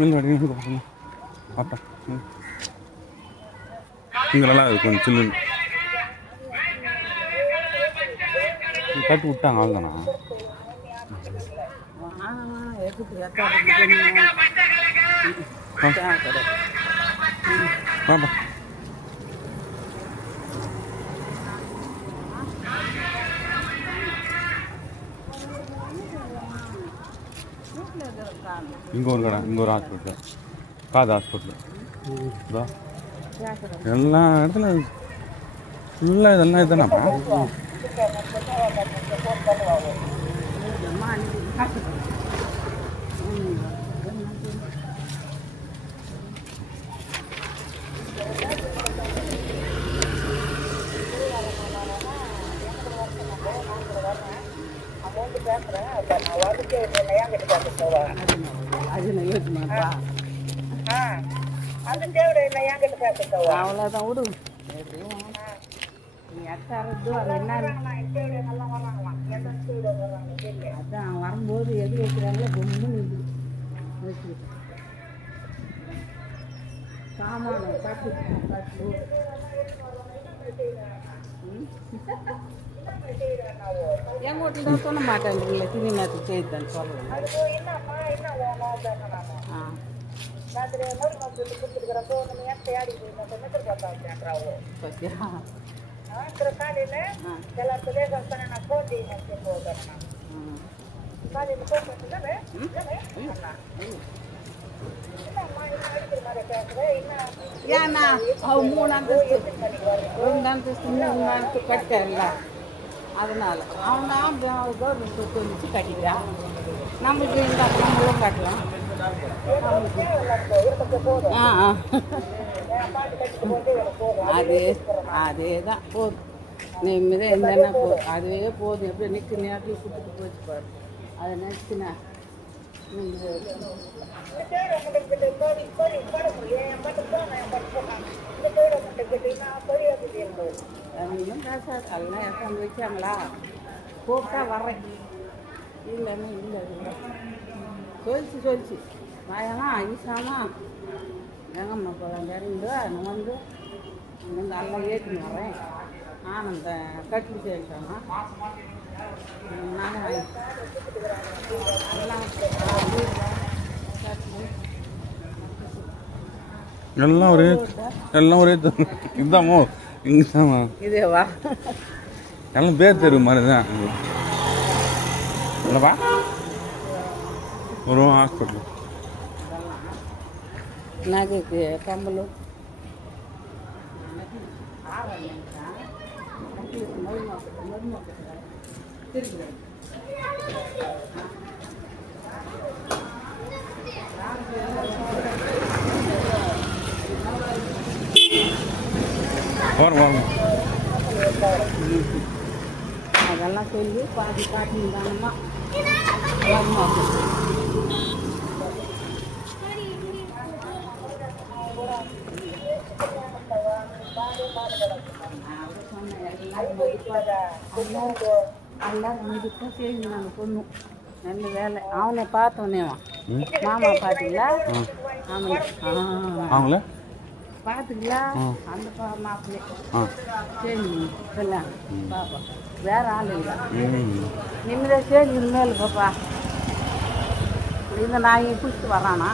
இல்லை அப்பா இங்கே நல்லா இருக்கும் சில்லுன்னு கட்டி விட்டாங்க அவ்வளோதானா வாப்பா இங்கே ஒரு கடை இங்கே ஒரு ஹாஸ்பிட்டல் காது ஹாஸ்பிட்டல் எல்லா இடத்துல ஃபுல்லாக இதெல்லாம் இதுதானாப்பா அவ்வளோதான் விடு அதான் வரும்போது எது வைக்கிறாங்களோ பொண்ணு சாமான காட்டு என் வீட்டுல சொல்ல மாட்டேன் திணி நேரத்துக்கு செய்யுதுன்னு சொல்லுவேன் ஏன்னா அவ 3 அந்தஸ்து 2 அந்தஸ்து 3 அந்தஸ்து கட்டல அதனால அவனா கவர்மெண்ட் சொத்து வந்துச்சு கட்டிக்கிறான் நம்மளுக்கு இந்த நம்மளும் கட்டலாம் அதே தான் போதும் நிம்மதியாக என்னென்ன போதும் அதுவே போதும் எப்படி நிற்க நேரத்தில் சுட்டுட்டு போச்சு பாரு அதை நினச்சினா ஒன்றும் பேசாது அதெல்லாம் எட்டாந்து வச்சாங்களா கூப்பிட்டா வர்றேன் இல்லைன்னு இல்லை இல்லை சொல்லிச்சு வாயெல்லாம் ஈசாமா எங்கம்மா போகலாம் இருந்து நான் வந்து எல்லாம் ஏற்றின்னு வரேன் நான் அந்த கட்டி சேர்த்தாமா நானும் எல்லாம் ஒரே இதுதாமோ இங்கேதாம்மா இதேவா எல்லாம் பேர் தெரு மாதிரி தான் இல்லைப்பா ஒரு ஹாஸ்பிட்டல் நகைக்கு கம்பல் அதெல்லாம் சொல்லி பாதி காட்டினாங்கம்மா எல்லாரும் மதிப்பாக செய்யுங்க நாங்கள் பொண்ணு நல்ல வேலை அவனை பார்த்தோன்னே மாமா பார்த்தீங்களா அவங்கள பார்த்துங்களா அந்த மாப்பிள்ளை சரி சொல்லலாம் பாப்பா வேற ஆள் இல்லை நிம்மதியாக சரி மேலே பாப்பா இந்த நாயை பிடிச்சிட்டு வரானா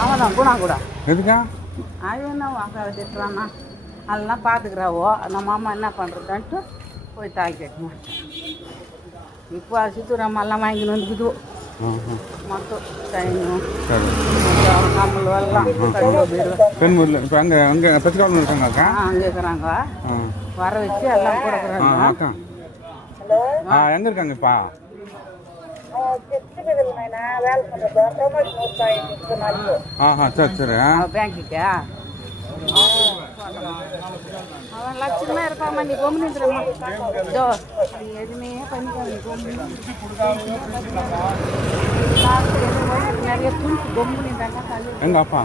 அவன் தான் குணா கூட எதுக்கா அவன் என்ன வாக்காள திட்டுறானா அதெல்லாம் பார்த்துக்கிறாவோ நம்ம அம்மா என்ன பண்ணுறதுன்ட்டு போய் தாய் கேட்கணும் இப்போ சித்தூரம்மாலாம் வாங்கின்னு வந்துக்குது மொத்தம் டைனும் கம்மல் எல்லாம் பெண்மூரில் இப்போ அங்கே பத்திரிக்காவில் இருக்காங்கக்கா அங்கே இருக்கிறாங்க வர வச்சு எல்லாம் கொடுக்குறாங்க அக்கா எங்கே இருக்காங்கப்பா சரி சரி பேங்க்குக்கா அவன் லட்சமா இருப்பாமா நீ கொம்புனுமா நீ எதுவுமே பண்ணிக்காம நிறைய துணிக்கு கொம்புனிட்டாங்க எங்க அப்பா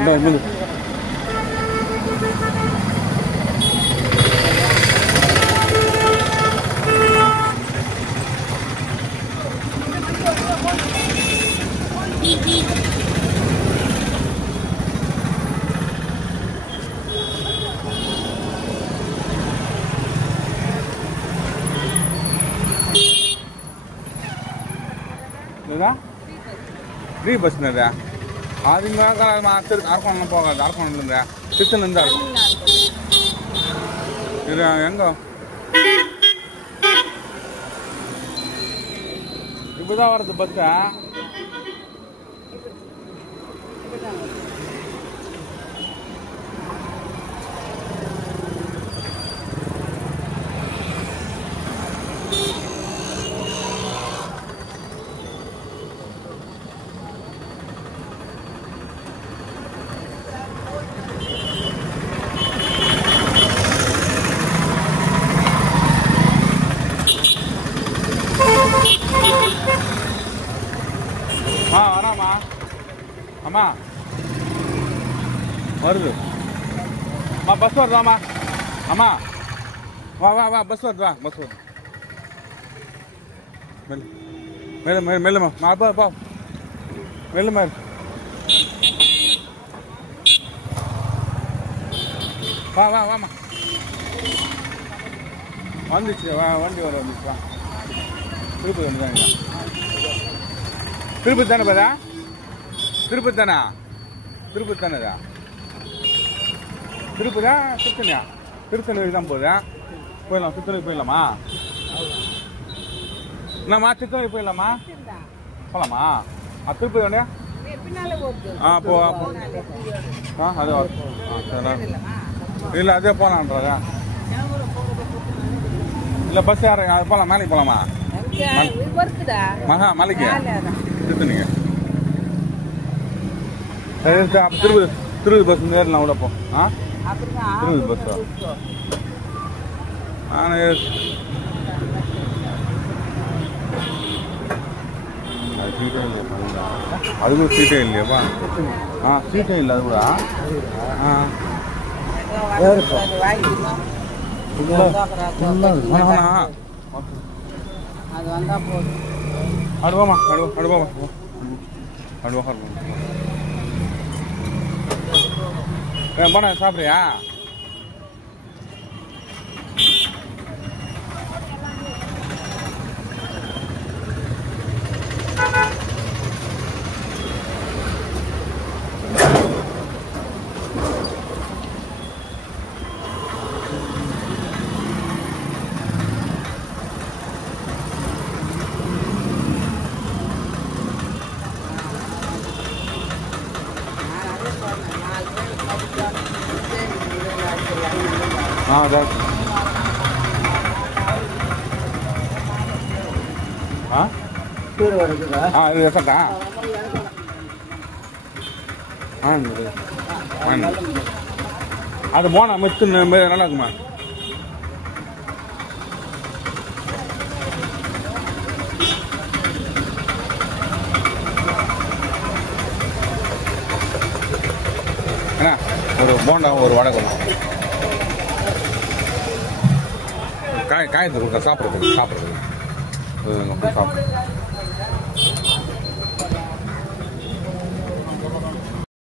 போதும் ஃப்ரீ பஸ்ஸுங்க அது அதுங்க அரக்கோணம் போகாது அரக்கோணம்லேருந்து திருச்செந்தூர்லேருந்து இருக்கும் இது எங்கே இப்போதான் வருது பஸ்ஸா வராமா அம்மா வருது பஸ் வருதாம்மா அம்மா வா வா வா பஸ் வருது வா பஸ் வருது மெல்லுமா அப்பா அப்பா மெல்லுமா வா வா வாமா வந்துச்சு வா வண்டி வர வந்துச்சு வா திருப்பதி வந்துட்டாங்களா திருப்பதி தானே பாதா திருப்பதி தானே திருப்பதி தானேதா திருப்பதியா திருத்தணியா திருத்தணி தான் போகுதா போயிடலாம் திருத்தணி போயிடலாமா என்னம்மா திருத்தணி போயிடலாமா போகலாமா திருப்பதி வேண்டியா போ அதே சரி இல்லை அதே போகலான்றதா இல்லை பஸ் யார் அது போகலாம் மேலைக்கு போகலாமா மகா மலைக்கு திருத்தணிங்க திருப்பதி பஸ் ஏறலாம் கூட போ திருப்பதி பஸ் அது சீட்டே இல்லையாப்பா சீட்டே இல்லை அது கூட அடுவாமா அடுவாமா அடுவா போனா சாப்பிட்றியா இது எசட்டா அது போனா மிச்சு நல்லா இருக்குமா என்ன ஒரு போண்டா ஒரு வடை கொடுக்கும் காயத்துக்கு கொடுக்க சாப்பிட்றதுக்கு சாப்பிட்றதுக்கு சாப்பிட்றேன்